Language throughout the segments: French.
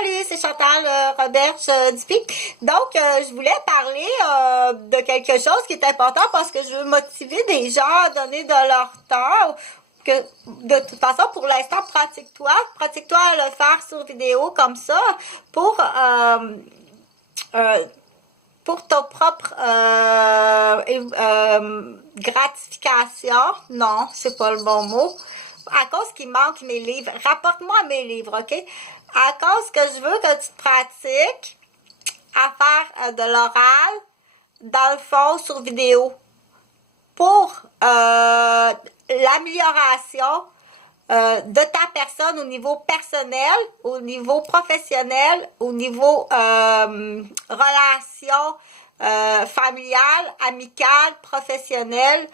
Salut, c'est Chantal Roberge Dupuis. Donc, je voulais parler de quelque chose qui est important parce que je veux motiver des gens à donner de leur temps. Que, de toute façon, pour l'instant, pratique-toi à le faire sur vidéo comme ça pour ton propre gratification. Non, c'est pas le bon mot. À cause qu'il manque mes livres. Rapporte-moi mes livres, OK? À cause que je veux que tu te pratiques à faire de l'oral, dans le fond, sur vidéo. Pour l'amélioration de ta personne au niveau personnel, au niveau professionnel, au niveau relation familiale, amicale, professionnelle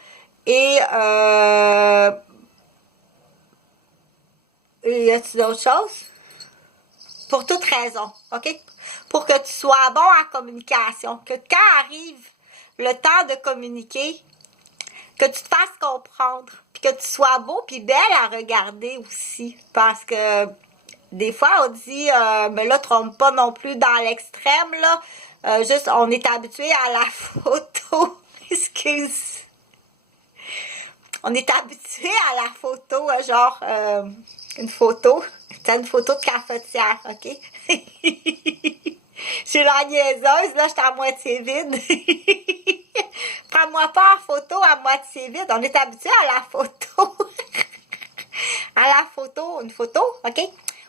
et y a-t-il d'autres choses? Pour toute raison, OK? Pour que tu sois bon en communication, que quand arrive le temps de communiquer, que tu te fasses comprendre, puis que tu sois beau puis belle à regarder aussi, parce que des fois on dit, mais là trompe pas non plus dans l'extrême là, juste on est habitué à la photo, excuse, on est habitué à la photo, genre une photo, c'est une photo de cafetière, ok? Je suis la niaiseuse, là, j'étais à moitié vide. Prends-moi pas en photo à moitié vide. On est habitué à la photo. À la photo, une photo, OK?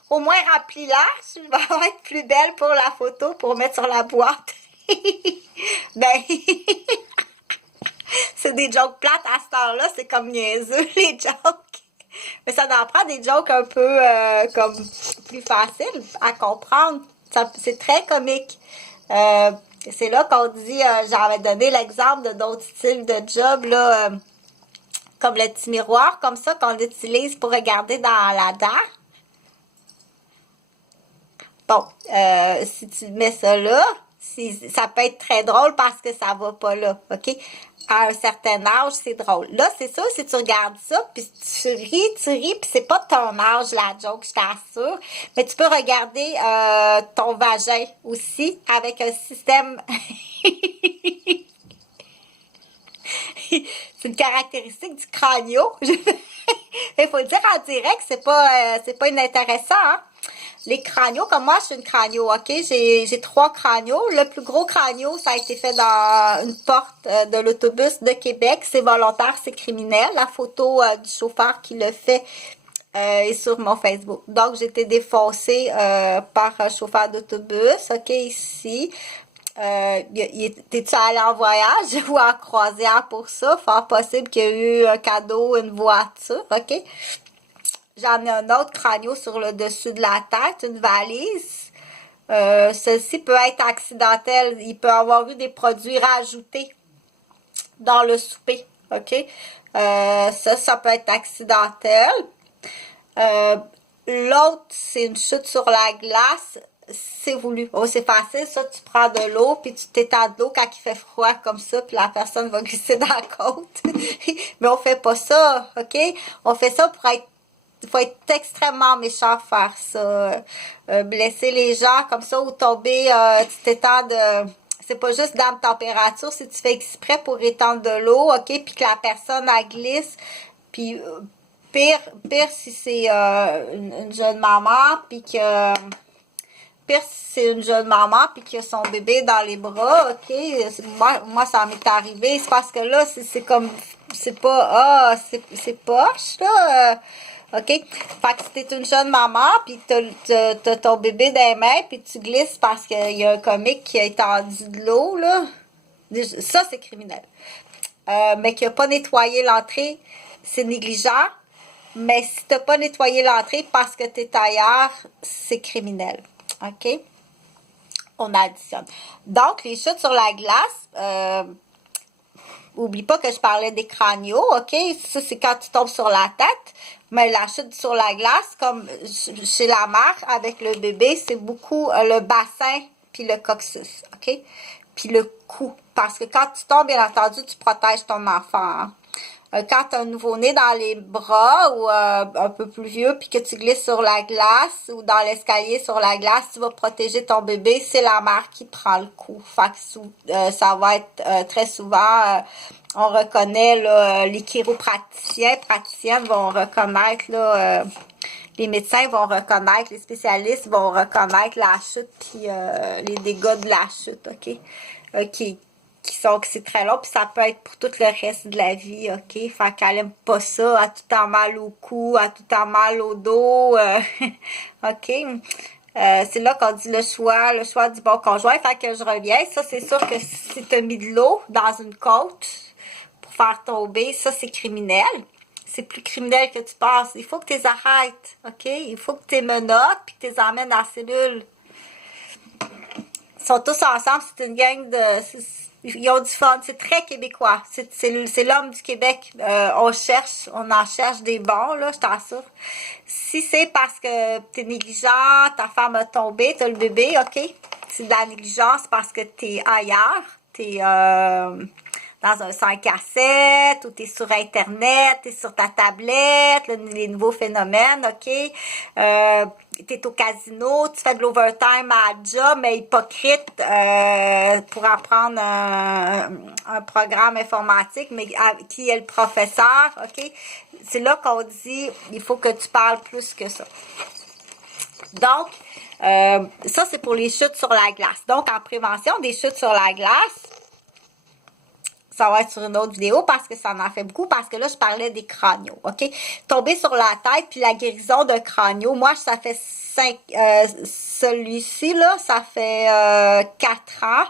Au moins, remplis-la. Je vais être plus belle pour la photo, pour mettre sur la boîte. Ben, c'est des jokes plates à cette heure-là. C'est comme niaiseux, les jokes. Mais ça en prend des jokes un peu comme plus faciles à comprendre. C'est très comique. C'est là qu'on dit, j'avais donné l'exemple de d'autres styles de job, là, comme le petit miroir, comme ça, qu'on utilise pour regarder dans la dent. Bon, si tu mets ça là, ça peut être très drôle parce que ça va pas là, OK? À un certain âge, c'est drôle. Là, c'est sûr, si tu regardes ça, puis tu ris, puis c'est pas ton âge, la joke, je t'assure. Mais tu peux regarder ton vagin aussi avec un système... C'est une caractéristique du cranio. Il faut le dire en direct, c'est pas inintéressant, hein? Les cranios, comme moi, je suis une cranio, OK? J'ai 3 cranios. Le plus gros cranio, ça a été fait dans une porte de l'autobus de Québec. C'est volontaire, c'est criminel. La photo du chauffeur qui le fait est sur mon Facebook. Donc, j'ai été défoncée par un chauffeur d'autobus, OK, ici. T'es-tu allé en voyage ou en croisière pour ça? Fort possible qu'il y ait eu un cadeau, une voiture, OK? J'en ai un autre cranio sur le dessus de la tête, une valise. Celle-ci peut être accidentelle. Il peut y avoir eu des produits rajoutés dans le souper, OK? Ça peut être accidentel. L'autre, c'est une chute sur la glace. C'est voulu. Oh, c'est facile, ça, tu prends de l'eau, puis tu t'étends de l'eau quand il fait froid comme ça, puis la personne va glisser dans la côte. Mais on fait pas ça, OK? On fait ça pour être... Il faut être extrêmement méchant pour faire ça. Blesser les gens comme ça ou tomber, tu t'étends de... C'est pas juste dans la température, si tu fais exprès pour étendre de l'eau, OK? Puis que la personne, elle glisse, puis... Pire si c'est une jeune maman, puis que... Pire si c'est une jeune maman, puis qu'il y a son bébé dans les bras, OK? Moi ça m'est arrivé. C'est parce que là, c'est comme... C'est pas... Ah, c'est poche, là. OK? Fait que si t'es une jeune maman, puis t'as ton bébé dans les mains, puis tu glisses parce qu'il y a un comique qui a étendu de l'eau, là. Ça, c'est criminel. Mais qui a pas nettoyé l'entrée, c'est négligent. Mais si t'as pas nettoyé l'entrée parce que t'es ailleurs, c'est criminel. OK? On additionne. Donc, les chutes sur la glace, oublie pas que je parlais des cranios, OK? Ça, c'est quand tu tombes sur la tête. Mais la chute sur la glace, comme chez la mère avec le bébé, c'est beaucoup le bassin puis le coccyx, OK? Puis le cou. Parce que quand tu tombes, bien entendu, tu protèges ton enfant, hein? quand tu as un nouveau-né dans les bras ou un peu plus vieux, puis que tu glisses sur la glace ou dans l'escalier sur la glace, tu vas protéger ton bébé, c'est la mère qui prend le coup. Fait que ça va être très souvent, on reconnaît, là, les praticiennes vont reconnaître, là, les médecins vont reconnaître, les spécialistes vont reconnaître la chute puis les dégâts de la chute, OK? Que c'est très long, puis ça peut être pour tout le reste de la vie, OK? Fait qu'elle aime pas ça, à tout temps mal au cou, à tout temps mal au dos, OK? C'est là qu'on dit le choix du bon conjoint. Fait que je reviens, ça c'est sûr que si tu as mis de l'eau dans une côte pour faire tomber, ça c'est criminel. C'est plus criminel que tu penses. Il faut que tu les arrêtes, OK? Il faut que tu les menottes puis que tu les emmènes dans la cellule. Ils sont tous ensemble, c'est une gang de... Ils ont du fun, c'est très québécois. C'est l'homme du Québec. On en cherche des bons, là, je t'assure. Si c'est parce que t'es négligent, ta femme a tombé, t'as le bébé, OK? C'est de la négligence parce que t'es ailleurs. T'es dans un 5 à 7, ou t'es sur Internet, t'es sur ta tablette, les nouveaux phénomènes, OK? T'es au casino, tu fais de l'overtime à job, mais hypocrite pour apprendre un programme informatique, mais qui est le professeur, OK? C'est là qu'on dit, il faut que tu parles plus que ça. Donc, ça, c'est pour les chutes sur la glace. Donc, en prévention des chutes sur la glace, ça va être sur une autre vidéo parce que ça en fait beaucoup, parce que là, je parlais des crânios, OK? Tomber sur la tête, puis la guérison de crânio. Moi, ça fait celui-ci, là, ça fait 4 ans.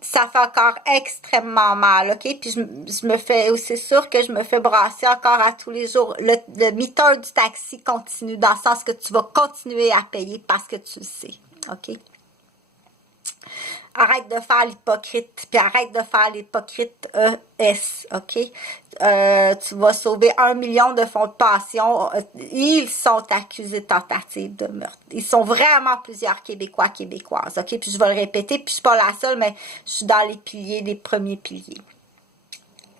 Ça fait encore extrêmement mal, OK? Puis je me fais, c'est sûr que je me fais brasser encore à tous les jours. Le miteur du taxi continue, dans le sens que tu vas continuer à payer parce que tu le sais, OK? Arrête de faire l'hypocrite, puis arrête de faire l'hypocrite ES, OK? Tu vas sauver 1 million de fonds de pension. Ils sont accusés de tentative de meurtre. Ils sont vraiment plusieurs Québécoises, OK? Puis je vais le répéter, puis je suis pas la seule, mais je suis dans les premiers piliers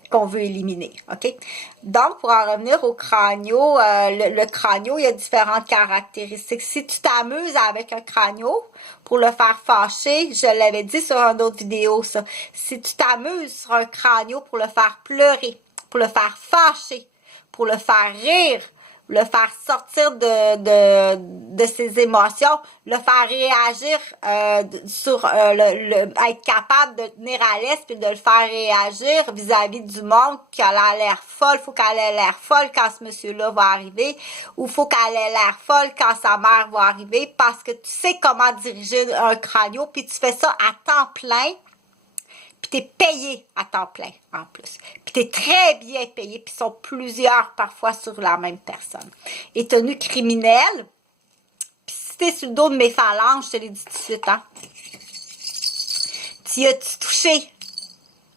qu'on veut éliminer, OK? Donc, pour en revenir au crânio, le crânio, il y a différentes caractéristiques. Si tu t'amuses avec un crânio pour le faire fâcher, je l'avais dit sur une autre vidéo, ça. Si tu t'amuses sur un crânio pour le faire pleurer, pour le faire fâcher, pour le faire rire, le faire sortir de ses émotions, le faire réagir être capable de tenir à l'aise puis de le faire réagir vis-à-vis du monde qu'elle a l'air folle. Faut qu'elle ait l'air folle quand ce monsieur-là va arriver, ou faut qu'elle ait l'air folle quand sa mère va arriver, parce que tu sais comment diriger un crânio, puis tu fais ça à temps plein. Puis t'es payé à temps plein, en plus. Puis t'es très bien payé, puis ils sont plusieurs, parfois, sur la même personne. Et tenue criminelle, puis si t'es sur le dos de mes phalanges, je te l'ai dit tout de suite, hein. T'y as-tu touché?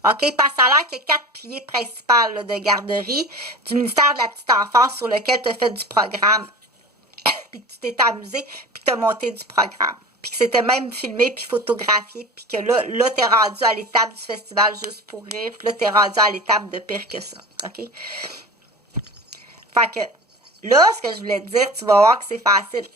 OK? Parce que ça a l'air qu'il y a 4 piliers principaux là, de garderie du ministère de la Petite Enfance sur lequel tu as fait du programme, puis que tu t'es amusé, puis que tu as monté du programme. Puis que c'était même filmé, puis photographié, puis que là t'es rendu à l'étape du festival Juste pour rire, puis là, t'es rendu à l'étape de pire que ça, OK? Fait que, là, ce que je voulais te dire, tu vas voir que c'est facile.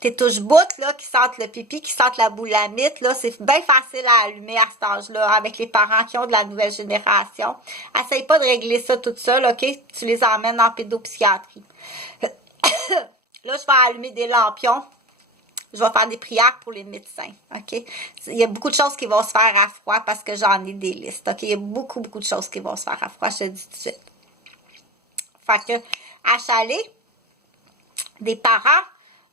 Tes touches-boutes, là, qui sentent le pipi, qui sentent la boulamite, là, c'est bien facile à allumer à cet âge-là, avec les parents qui ont de la nouvelle génération. Essaye pas de régler ça toute seule, OK? Tu les emmènes en pédopsychiatrie. Là, je vais allumer des lampions. Je vais faire des prières pour les médecins, OK? Il y a beaucoup de choses qui vont se faire à froid parce que j'en ai des listes, OK? Il y a beaucoup de choses qui vont se faire à froid, je te dis tout de suite. Fait que, achaler des parents,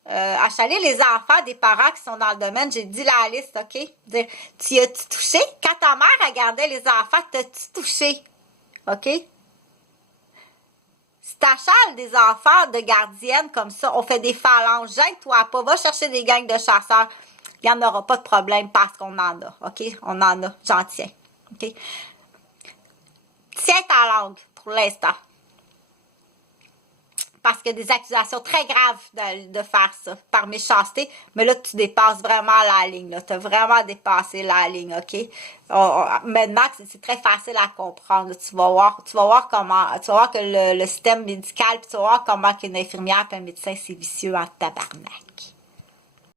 achaler les enfants des parents qui sont dans le domaine, j'ai dit la liste, OK? Dire, tu as-tu touché? Quand ta mère regardait les enfants, t'as-tu touché? OK? Si t'achales des enfants de gardiennes comme ça, on fait des phalanges, gêne-toi pas, va chercher des gangs de chasseurs. Il n'y en aura pas de problème parce qu'on en a, OK? On en a, j'en tiens, OK? Tiens ta langue pour l'instant. parce qu'il y a des accusations très graves de faire ça, par méchanceté, mais là, tu dépasses vraiment la ligne, tu as vraiment dépassé la ligne, OK? Maintenant, c'est très facile à comprendre, tu vas voir que le système médical, puis tu vas voir comment qu'une infirmière et un médecin, c'est vicieux en tabarnak.